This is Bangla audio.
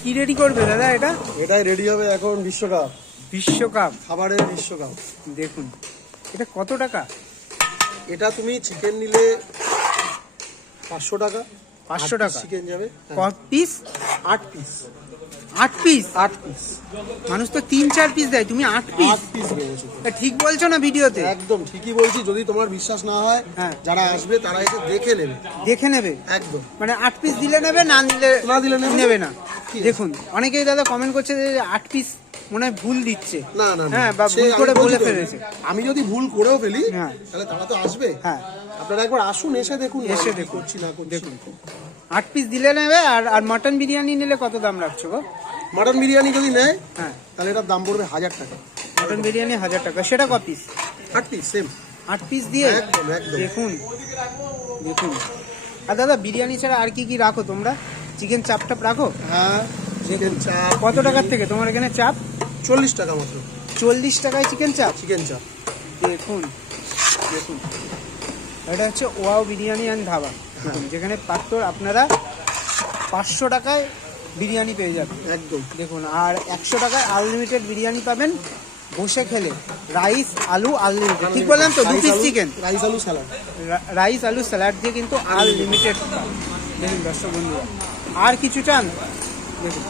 কি রেডি করবে দাদা এটা? এটাই রেডি হবে এখন বিশ্বকাপ। বিশ্বকাপ খাবারের বিশ্বকাপ। দেখুন এটা কত টাকা? এটা তুমি চিকেন নিলে 500 টাকা। 500 টাকা চিকেন যাবে। কত পিস? 8 পিস। 8 পিস? 8 পিস। মানুষ তো 3-4 পিস দেয়, তুমি 8 পিস? 8 পিস বলেছো। ঠিক বলছো না ভিডিওতে? একদম ঠিকই বলছি। যদি তোমার বিশ্বাস না হয়, হ্যাঁ, যারা আসবে তারা এসে দেখে নেবে। দেখে নেবে একদম। মানে 8 পিস দিলে নেবে, না দিলে নেবে না। ঠিক আছে। দেখুন অনেকেই দাদা কমেন্ট করছে যে 8 পিস মনে হয় ভুল দিচ্ছে। না না না। হ্যাঁ, বা সে ভুল আমি করে বলছি বলে তো, ফেলেছে। আমি যদি ভুল করেও ফেলি, হ্যাঁ, তাহলে তারা তো আসবে। হ্যাঁ, আপনারা একবার আসুন, এসে দেখুন। এসে আমি কি দেখুন। করছি না করছি। দেখুন 8 পিস দিলে নেবে। আর মটন বিরিয়ানি নিলে কত দাম রাখছো গো? মাটন বিরিয়ানি যদি নেয়, হ্যাঁ, তাহলে এটার দাম পড়বে 1000 টাকা। মটন বিরিয়ানি 1000 টাকা। সেটা ক পিস? 8 piece same. 8 পিস দিয়ে? একদম একদম। দেখুন দেখুন। আর দাদা বিরিয়ানি ছাড়া আর কি কি রাখো তোমরা? চিকেন চাপ টাপ রাখো? হ্যাঁ, চিকেন চাপ। কত টাকার থেকে তোমার এখানে চাপ? 40 টাকা মাত্র। 40 টাকায় চিকেন চাপ? চিকেন চাপ। দেখুন দেখুন, এটা হচ্ছে ওয়াও বিরিয়ানি অ্যান্ড ধাবা। দেখুন, যেখানে পাত্র আপনারা 500 টাকায় বিরিয়ানি পেয়ে যাবেন। একদম। দেখুন, আর 100 টাকায় আনলিমিটেড বিরিয়ানি পাবেন বসে খেলে। রাইস আলু আনলিমিটেড, ঠিক বললাম তো? 2 পিস চিকেন, রাইস আলু স্যালাড। রাইস আলু স্যালাড দিয়ে কিন্তু আনলিমিটেড। দেখুন দর্শক বন্ধুরা, আর কিছু চান? দেখুন